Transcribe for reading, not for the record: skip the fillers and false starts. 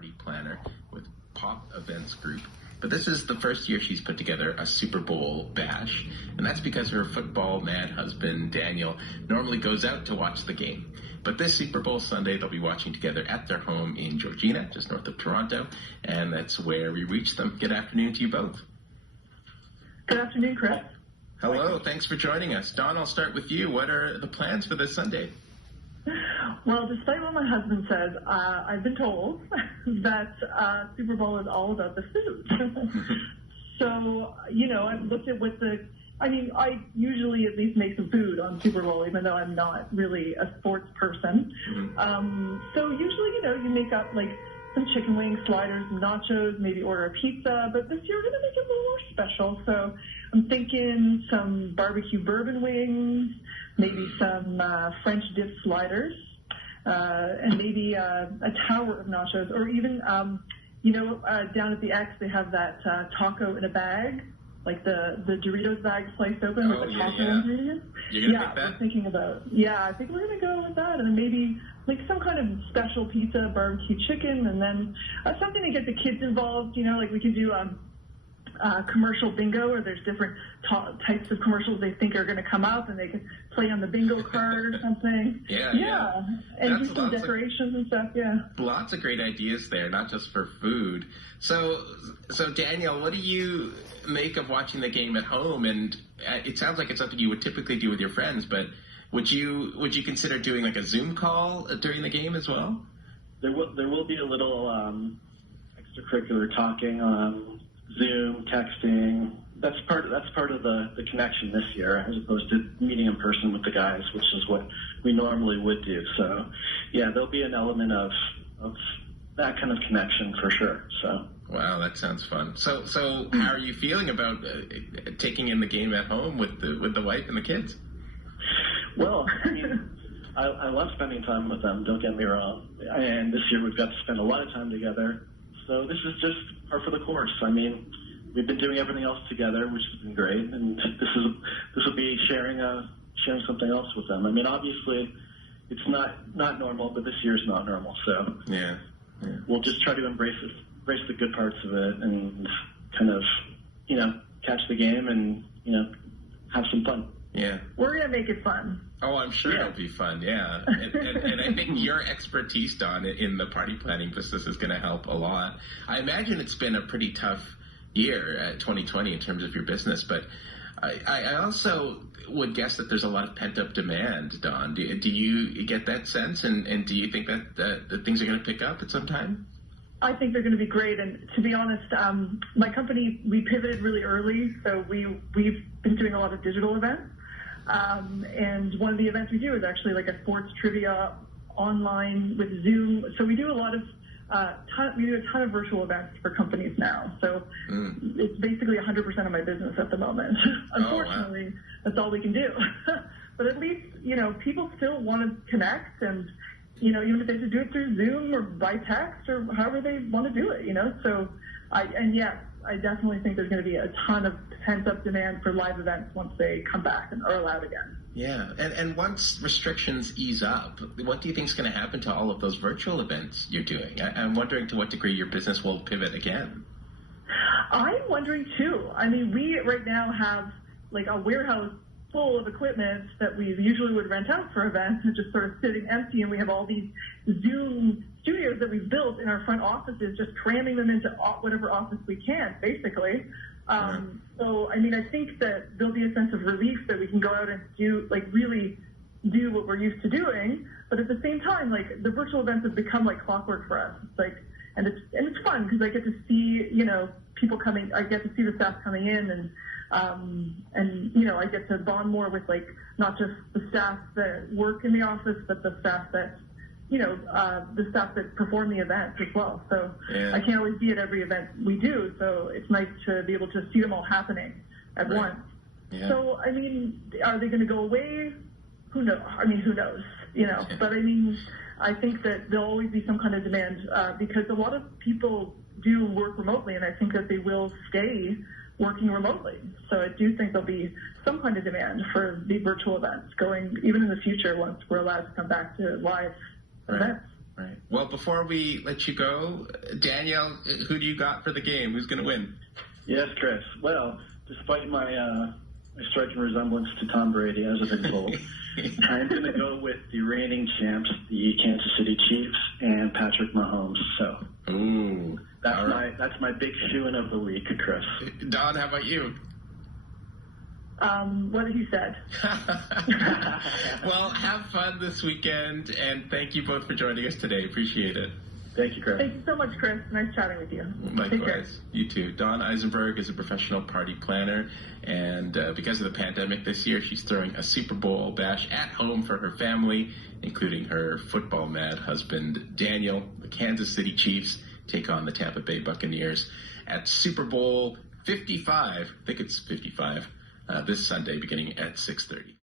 party planner with Pop Events Group. But this is the first year she's put together a Super Bowl bash, and that's because her football mad husband, Daniel, normally goes out to watch the game. But this Super Bowl Sunday, they'll be watching together at their home in Georgina, just north of Toronto, and that's where we reach them. Good afternoon to you both. Good afternoon, Chris. Hello, thanks for joining us. Don, I'll start with you. What are the plans for this Sunday? Well, despite what my husband says, I've been told that Super Bowl is all about the food. So, I've looked at I usually at least make some food on Super Bowl, even though I'm not really a sports person. So usually, you make up like some chicken wings, sliders, nachos, maybe order a pizza. But this year we're going to make it a little more special. So I'm thinking some barbecue bourbon wings, maybe some French dip sliders, and maybe a tower of nachos, or even, down at the X they have that taco in a bag, like the Doritos bag sliced open with the taco ingredients. You're gonna pick that? I'm thinking about. Yeah, I think we're gonna go with that, and then maybe like some kind of special pizza, barbecue chicken, and then something to get the kids involved. Like we could do commercial bingo, where there's different types of commercials they think are going to come up, and they can play on the bingo card or something. Yeah. And do some decorations and stuff. Yeah. Lots of great ideas there, not just for food. So Daniel, what do you make of watching the game at home? And it sounds like it's something you would typically do with your friends, but would you consider doing like a Zoom call during the game as well? There will be a little extracurricular talking on Zoom, texting. That's part of the connection this year, as opposed to meeting in person with the guys, which is what we normally would do. So, yeah, there'll be an element of that kind of connection for sure. So. Wow, that sounds fun. So how are you feeling about taking in the game at home with the wife and the kids? Well, I love spending time with them. Don't get me wrong. And this year we've got to spend a lot of time together. So this is just par for the course. We've been doing everything else together, which has been great, and this will be sharing something else with them. Obviously, it's not normal, but this year's not normal. So yeah. We'll just try to embrace the good parts of it, and kind of catch the game and have some fun. Yeah, we're gonna make it fun. Oh, I'm sure it'll be fun, yeah. And I think your expertise, Don, in the party planning business is going to help a lot. I imagine it's been a pretty tough year, 2020, in terms of your business, but I also would guess that there's a lot of pent-up demand, Don. Do you get that sense, and do you think that things are going to pick up at some time? I think they're going to be great, and to be honest, my company, we pivoted really early, so we've been doing a lot of digital events. And one of the events we do is actually like a sports trivia online with Zoom. So we do a lot of we do a ton of virtual events for companies now. So it's basically 100% of my business at the moment. Unfortunately, that's all we can do. But at least people still want to connect, and even if they have to do it through Zoom or by text or however they want to do it. So I definitely think there's going to be a ton of pent-up demand for live events once they come back and are allowed again. Yeah, and once restrictions ease up, what do you think is going to happen to all of those virtual events you're doing? I'm wondering to what degree your business will pivot again. I'm wondering, too. We right now have like a warehouse full of equipment that we usually would rent out for events and just sort of sitting empty, and we have all these Zoom studios that we've built in our front offices, just cramming them into whatever office we can, basically. So, I think that there'll be a sense of relief that we can go out and really do what we're used to doing, but at the same time, the virtual events have become like clockwork for us. It's fun because I get to see, people coming, I get to see the staff coming in, and I get to bond more with not just the staff that work in the office, but the staff that the staff that perform the events as well. So I can't always be at every event we do, so it's nice to be able to see them all happening at once. Yeah. So, are they going to go away? Who knows? Who knows? But I think that there'll always be some kind of demand because a lot of people do work remotely, and I think that they will stay working remotely. So I do think there'll be some kind of demand for the virtual events going even in the future once we're allowed to come back to live events. Right. Well, before we let you go, Danielle, who do you got for the game? Who's going to win? Yes, Chris. Well, despite my striking resemblance to Tom Brady, as I've been told, I'm going to go with the reigning champs, the Kansas City Chiefs, and Patrick Mahomes. So Ooh. that's my big shoo-in of the week, Chris. Don, how about you? What he said. Well, have fun this weekend, and thank you both for joining us today. Appreciate it. Thank you, Chris. Thank you so much, Chris. Nice chatting with you. Take care. Likewise. You too. Dawn Eisenberg is a professional party planner, and because of the pandemic this year, she's throwing a Super Bowl bash at home for her family, including her football-mad husband, Daniel. The Kansas City Chiefs take on the Tampa Bay Buccaneers at Super Bowl 55. I think it's 55. This Sunday beginning at 6:30.